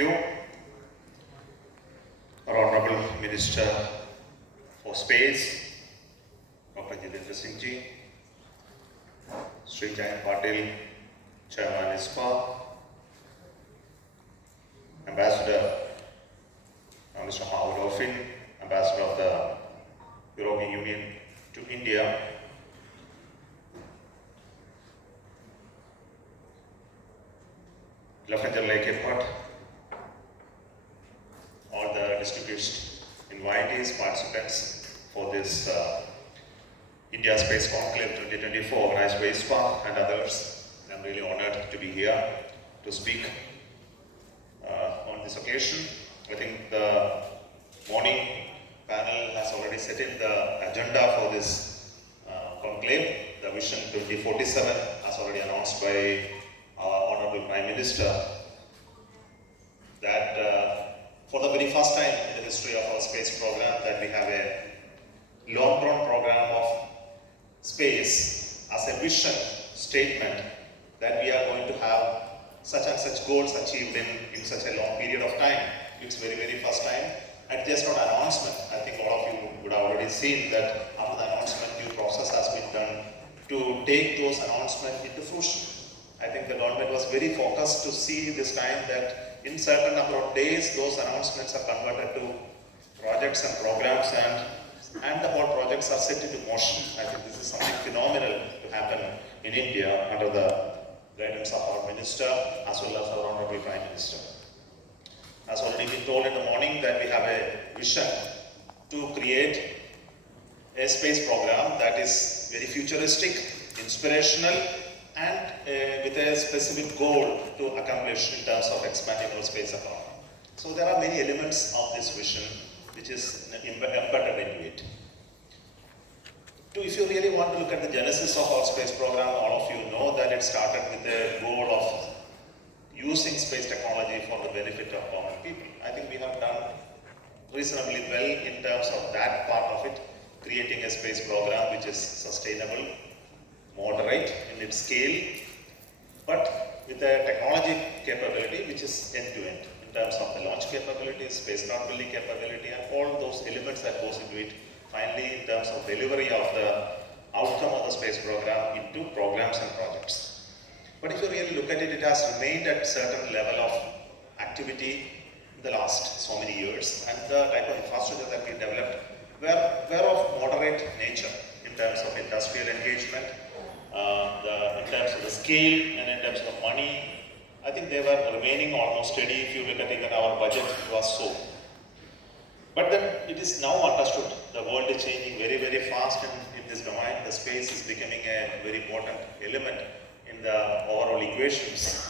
you, our Honorable Minister for Space, Dr. Jitendra Singh Ji, Sri Jayant Patil, Chairman ISpA, Ambassador Mr. Mahmoud Ofin, Ambassador of the European Union to India, Lieutenant General A.K. Bhatt, all the distinguished invitees, participants for this India Space Conclave 2024 organized by ISpA and others. I'm really honored to be here to speak on this occasion. I think the morning panel has already set in the agenda for this conclave. The Vision 2047, as already announced by our Honorable Prime Minister, that for the very first time in the history of our space program, that we have a long-term program of space as a vision statement, that we are going to have such and such goals achieved in such a long period of time. It's very, very first time. And just not announcement. I think all of you would have already seen that after the announcement, due process has been done to take those announcements into fruition. I think the government was very focused to see this time that in certain number of days, those announcements are converted to projects and programs, and the whole projects are set into motion. I think this is something phenomenal to happen in India under the guidance of our minister as well as our Honorable Prime Minister. As already been told in the morning, that we have a vision to create a space program that is very futuristic, inspirational, and with a specific goal to accomplish in terms of expanding our space economy. So there are many elements of this vision which is embedded into it. If you really want to look at the genesis of our space program, all of you know that it started with the goal of using space technology for the benefit of common people. I think we have done reasonably well in terms of that part of it, creating a space program which is sustainable, moderate in its scale, but with a technology capability which is end-to-end in terms of the launch capability, spacecraft building capability, and all those elements that goes into it. Finally, in terms of delivery of the outcome of the space program into programs and projects. But if you really look at it, it has remained at a certain level of activity in the last so many years, and the type of infrastructure that we developed were of moderate nature in terms of industrial engagement, in terms of the scale, and in terms of money. I think they were remaining almost steady. If you look at even our budget, it was so. But then it is now understood the world is changing very, very fast in this domain. The space is becoming a very important element in the overall equations,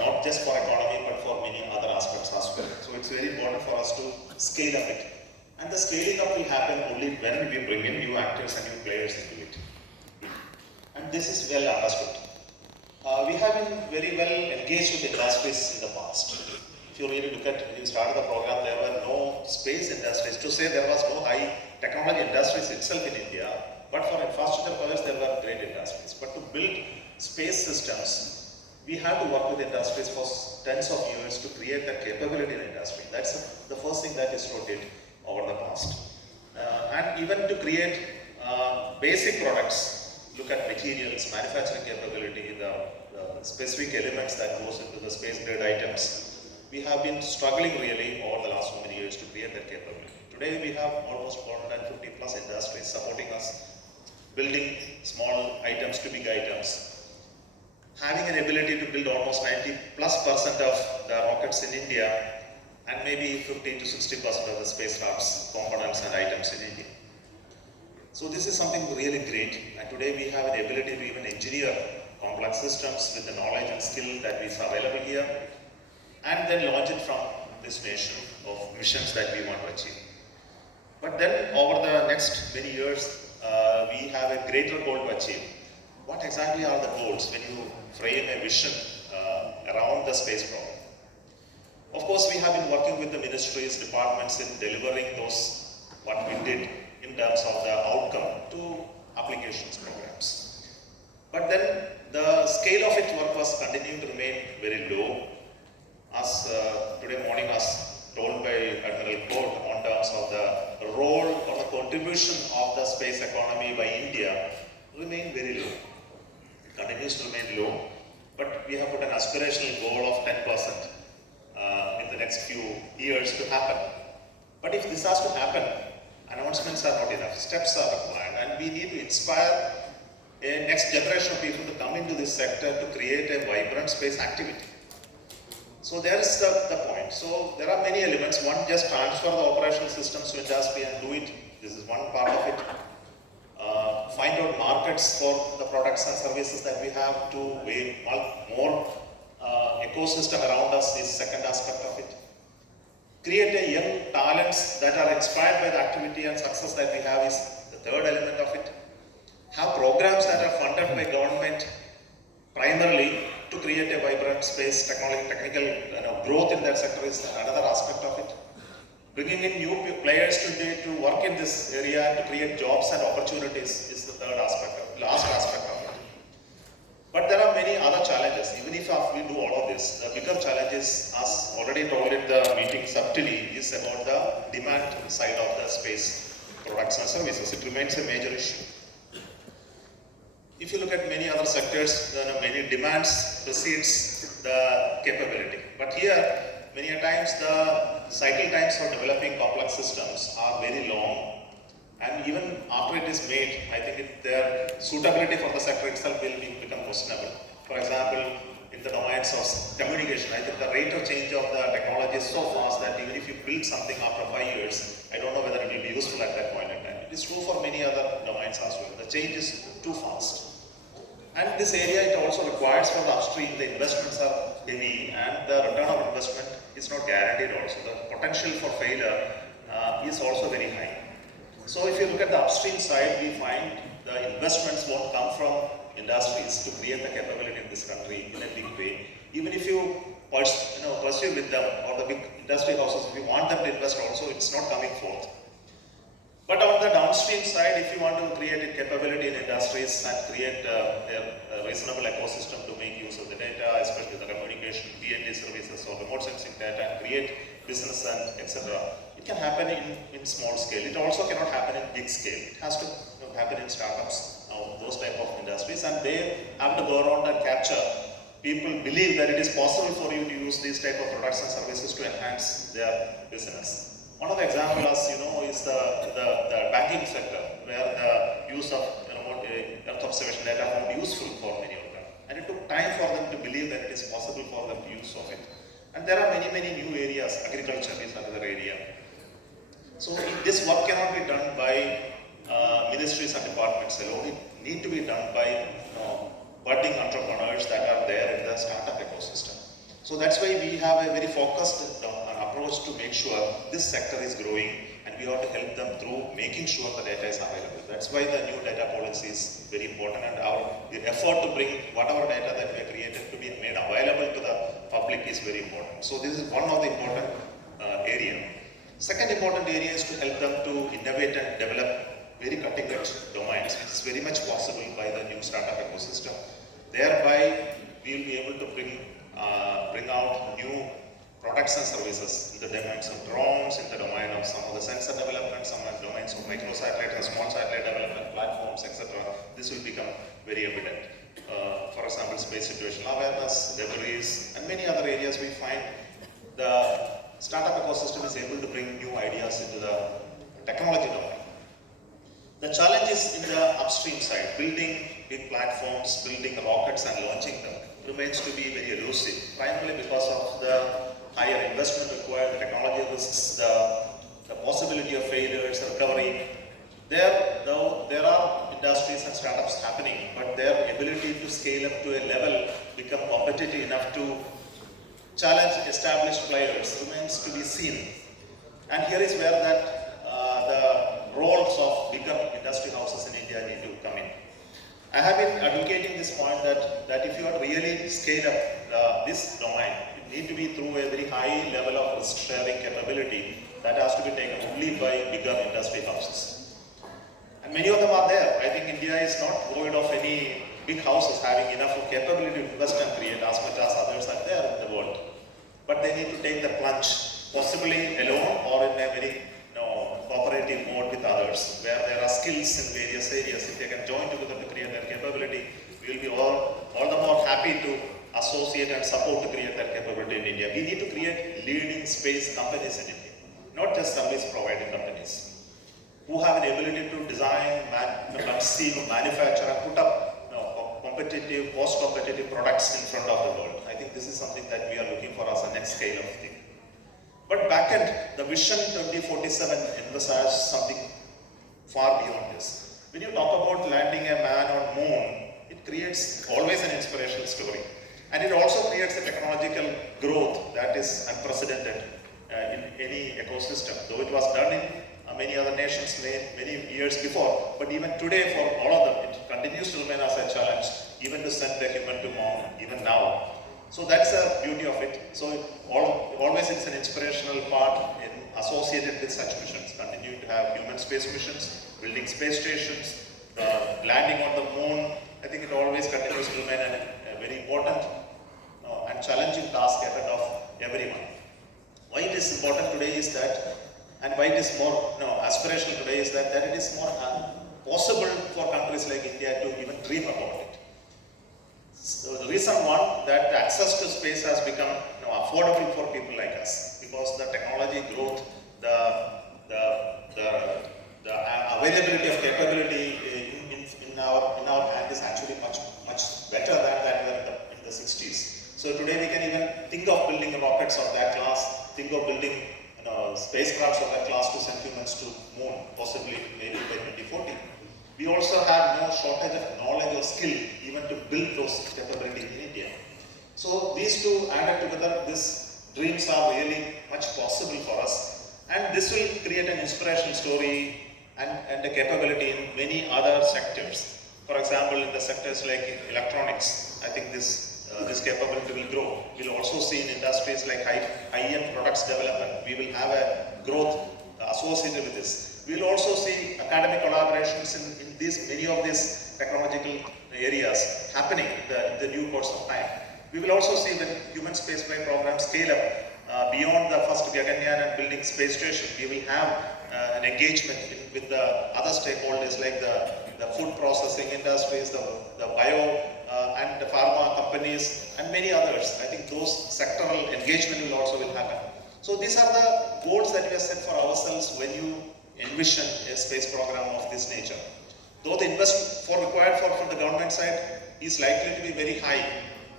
not just for economy, but for many other aspects as well. So it's very important for us to scale up it. And the scaling up will happen only when we bring in new actors and new players into it. And this is well understood. We have been very well engaged with industries in the past. If you really look at when you started the program, there were no space industries. To say there was no high technology industries itself in India, but for infrastructure projects, there were great industries. But to build space systems, we had to work with industries for tens of years to create that capability in industry. That's the first thing that ISRO did over the past. And even to create basic products, look at materials, manufacturing capability, the specific elements that goes into the space grade items. We have been struggling really over the last so many years to create that capability. Today we have almost 450 plus industries supporting us, building small items to big items, having an ability to build almost 90+% of the rockets in India, and maybe 50 to 60% of the spacecraft's components and items in India. So this is something really great, and today we have an ability to even engineer complex systems with the knowledge and skill that is available here, and then launch it from this nation of missions that we want to achieve. But then over the next many years, we have a greater goal to achieve. What exactly are the goals when you frame a vision around the space program? Of course, we have been working with the ministries, departments in delivering those, what we did in terms of the outcome to applications programs. But then the scale of its work was continuing to remain very low. As today contribution of the space economy by India remain very low. It continues to remain low, but we have put an aspirational goal of 10% in the next few years to happen. But if this has to happen, announcements are not enough, steps are required, and we need to inspire a next generation of people to come into this sector to create a vibrant space activity. So there is the point. So there are many elements. One, just transfer the operational systems to industry and do it. This is one part of it. Find out markets for the products and services that we have to more ecosystem around us is second aspect of it. Create a young talents that are inspired by the activity and success that we have is the third element of it. Have programs that are funded by government primarily to create a vibrant space technical growth in that sector is another aspect of it. Bringing in new players to work in this area and to create jobs and opportunities is the last aspect of it. But there are many other challenges. Even if we do all of this, the bigger challenges, as already told in the meeting subtly, is about the demand side of the space products and services. It remains a major issue. If you look at many other sectors, many demands precedes the capability. But here, many a times the cycle times for developing complex systems are very long, and even after it is made, I think their suitability for the sector itself will become questionable. For example, in the domains of communication, I think the rate of change of the technology is so fast that even if you build something after 5 years, I don't know whether it will be useful at that point in time. It is true for many other domains as well. The change is too fast. And this area, it also requires for the upstream, the investments are heavy and the return of investment is not guaranteed also. The potential for failure is also very high. So if you look at the upstream side, we find the investments won't come from industries to create the capability in this country in a big way. Even if you pursue with them, or the big industry houses, if you want them to invest also, it's not coming forth. But on the downstream side, if you want to create a capability in industries and create a reasonable ecosystem to make use of the data, especially the communication, D&D services or remote sensing data, and create business and etc., it can happen in small scale. It also cannot happen in big scale. It has to happen in startups, those type of industries, and they have to go around and capture. People believe that it is possible for you to use these type of products and services to enhance their business. One of the examples, is the banking sector, where the use of Earth observation data found useful for many of them. And it took time for them to believe that it is possible for them to use of it. And there are many new areas. Agriculture is another area. So this work cannot be done by ministries and departments alone. It needs to be done by budding entrepreneurs that are there in the startup ecosystem. So that's why we have a very focused approach to make sure this sector is growing, and we have to help them through making sure the data is available. That's why the new data policy is very important, and the effort to bring whatever data that we have created to be made available to the public is very important. So this is one of the important area. Second important area is to help them to innovate and develop very cutting-edge domains, which is very much possible by the new startup ecosystem. Thereby, we will be able to bring out new products and services in the domains of drones, in the domain of some of the sensor development, some of the domains of microsatellite and small satellite development platforms, etc. This will become very evident. For example, space situational awareness, debris, and many other areas we find the startup ecosystem is able to bring new ideas into the technology domain. The challenge is in the upstream side, building big platforms, building rockets and launching them remains to be very elusive, primarily because of the higher investment required, the technology risks, the possibility of failures, recovery. There are industries and startups happening, but their ability to scale up to a level, become competitive enough to challenge established players remains to be seen. And here is where the roles of bigger industry houses in India need to come in. I have been advocating this point that if you are really scale up this domain, it need to be through a very high level of risk sharing capability that has to be taken only by bigger industry houses. And many of them are there. I think India is not void of any big houses having enough of capability to invest and create as much as others are there in the world. But they need to take the plunge, possibly alone or in a very cooperative mode with others. others, where there are skills in various areas, if they can join together to create their capability, we will be all the more happy to associate and support to create that capability in India. We need to create leading space companies in India, not just service providing companies, who have an ability to design, conceive, manufacture and put up competitive, cost-competitive products in front of the world. I think this is something that we are looking for as a next scale of thing. But back end, the Vision 2047 envisages something far beyond this. When you talk about landing a man on moon, it creates always an inspirational story. And it also creates a technological growth that is unprecedented in any ecosystem. Though it was done in many other nations many years before, but even today for all of them, it continues to remain as a challenge, even to send the human to moon, even now. So that's the beauty of it. So always it's an inspirational part in associated with such missions, continuing to have human space missions, building space stations, landing on the moon. I think it always continues to remain a very important and challenging task ahead of everyone. Why it is important today is that, and why it is more aspirational today is that it is more possible for countries like India to even dream about it. So the reason one, that access to space has become affordable for people like us, because the technology growth, the availability of capability in our hand is actually much better than in the 60s. So today we can even think of building rockets of that class, think of building spacecrafts of that class to send humans to moon, possibly maybe by 2040. We also have no shortage of knowledge or skill even to build those capabilities in India. So these two added together, these dreams are really much possible for us, and this will create an inspirational story and a capability in many other sectors. For example, in the sectors like electronics, I think this capability will grow. We'll also see in industries like high-end products development, we will have a growth associated with this. We'll also see academic collaborations in many of these technological areas happening in the due course of time. We will also see the human spaceflight program scale up beyond the first Gaganyaan and building space station. We will have an engagement with the other stakeholders like the food processing industries, the bio and the pharma companies and many others. I think those sectoral engagement will happen. So these are the goals that we have set for ourselves when you envision a space program of this nature. Though the investment required from the government side is likely to be very high.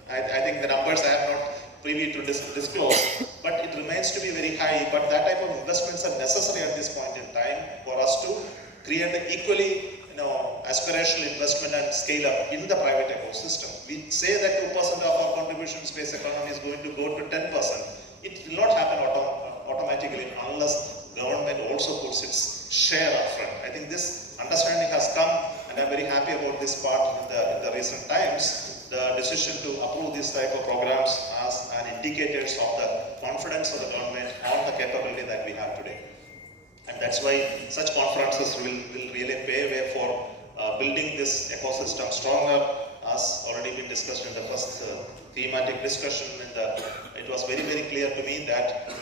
I think the numbers I have not privy to disclose, but it remains to be very high. But that type of investments are necessary at this point in time for us to create the equally aspirational investment and scale up in the private ecosystem. We say that 2% of our contribution to space economy is going to go to 10%. It will not happen automatically unless government also puts its share upfront. I think this understanding has come, and I'm very happy about this part in the recent times. The decision to approve this type of programs as an indicators of the confidence of the government on the capability that we have today. And that's why such conferences will really pave way for building this ecosystem stronger, as already been discussed in the first thematic discussion. It was very clear to me that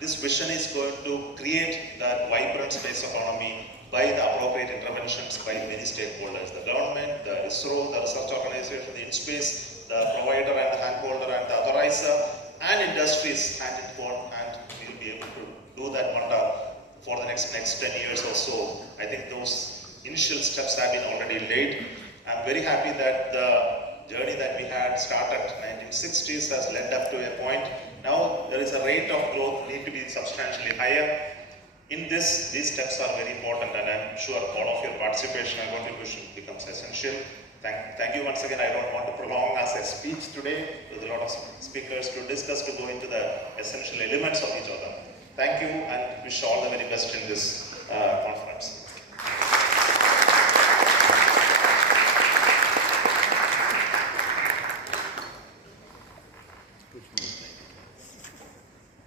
this vision is going to create that vibrant space economy by the appropriate interventions by many stakeholders, the government, the ISRO, the research organization, the InSpace, the provider and the handholder and the authorizer, and industries hand in hand, and we'll be able to do that wonder for the next 10 years or so. I think those initial steps have been already laid. I'm very happy that the journey that we had started in 1960s has led up to a point. Now there is a rate of growth need to be substantially higher. In this, these steps are very important, and I'm sure all of your participation and contribution becomes essential. Thank you once again. I don't want to prolong as a speech today. There's a lot of speakers to discuss, to go into the essential elements of each other. Thank you, and wish all the very best in this conference.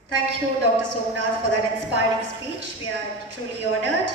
Thank you, Dr. Somnath, for that inspiring speech. We are truly honored.